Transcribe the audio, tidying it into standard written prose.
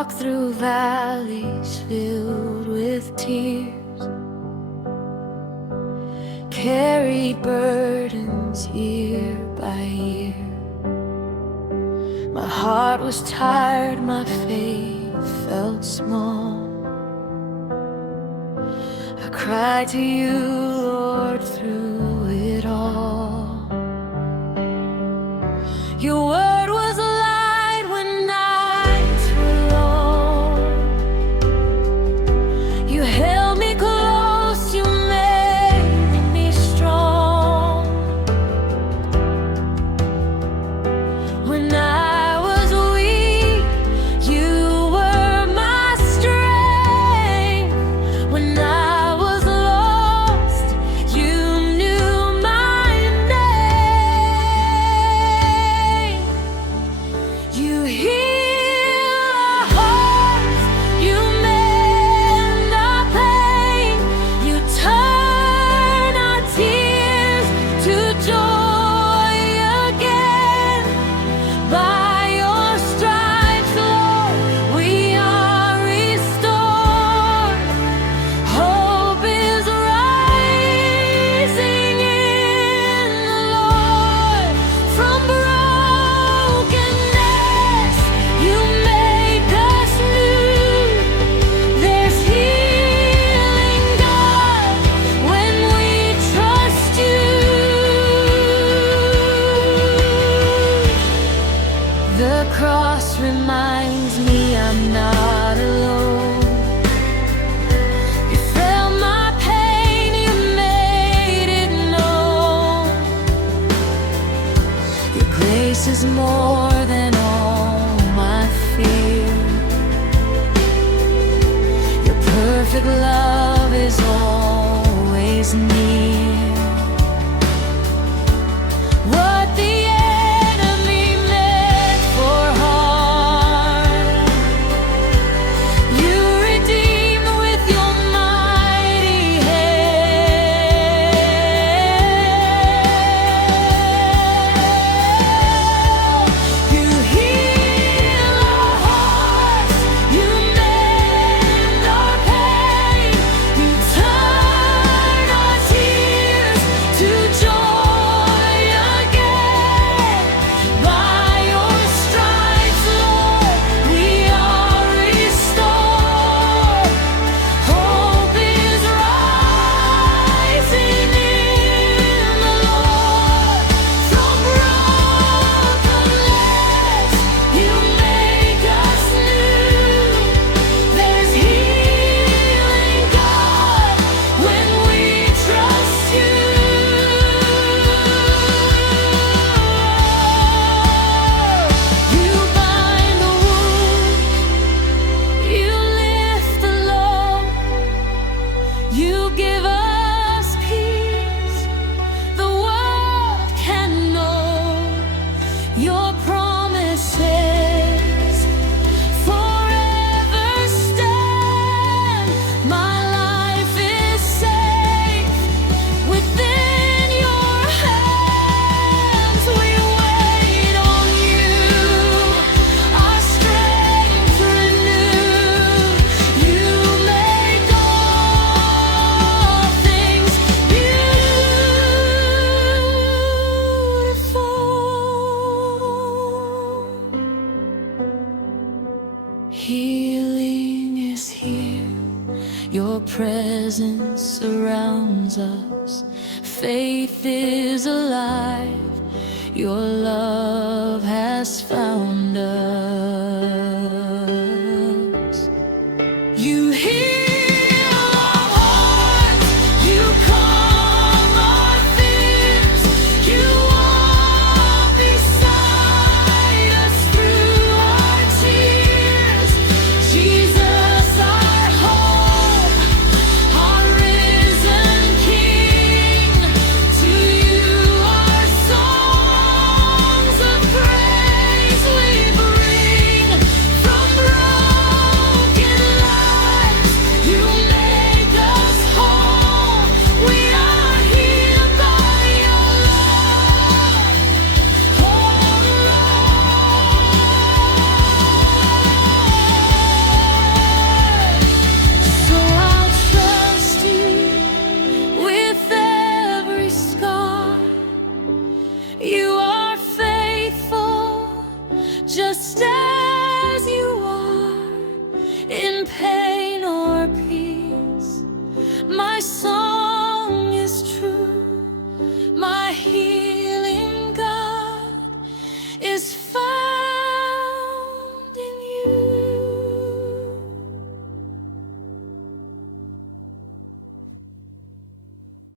walk through valleys filled with tears, carried burdens year by year. My heart was tired, my faith felt small. I cried to you, Lord, through it all. Your word was a light when nights were long. You held me close, you made me strong. When I was weak, you were my strength. When I was lost, you knew my name. You heal our hearts, you mend our pain, you turn our tears to joy again. By your stripes, Lord, we are restored. Hope is rising in the Lord. From brokenness, you make us new. There's healing, God, when we trust you. The cross reminds me I'm not alone. You felt my pain, you made it known. Your grace is more than all my fear. Your perfect love is always near. What the enemy meant for harm, you redeemed with your mighty hand. You heal our hearts, you mend our pain, you turn our tears to joy again. By your stripes, Lord, we are restored. Hope is rising in the Lord. From brokenness, you make us new. There's healing, God, when we trust you. You bind the wound, you lift the load, you give us peace the world can know. Your promises forever stand. My life is safe within your hands. We wait on you, our strength renewed. You make all things beautiful. Healing is here. Your presence surrounds us. Faith is alive. Your love has found us.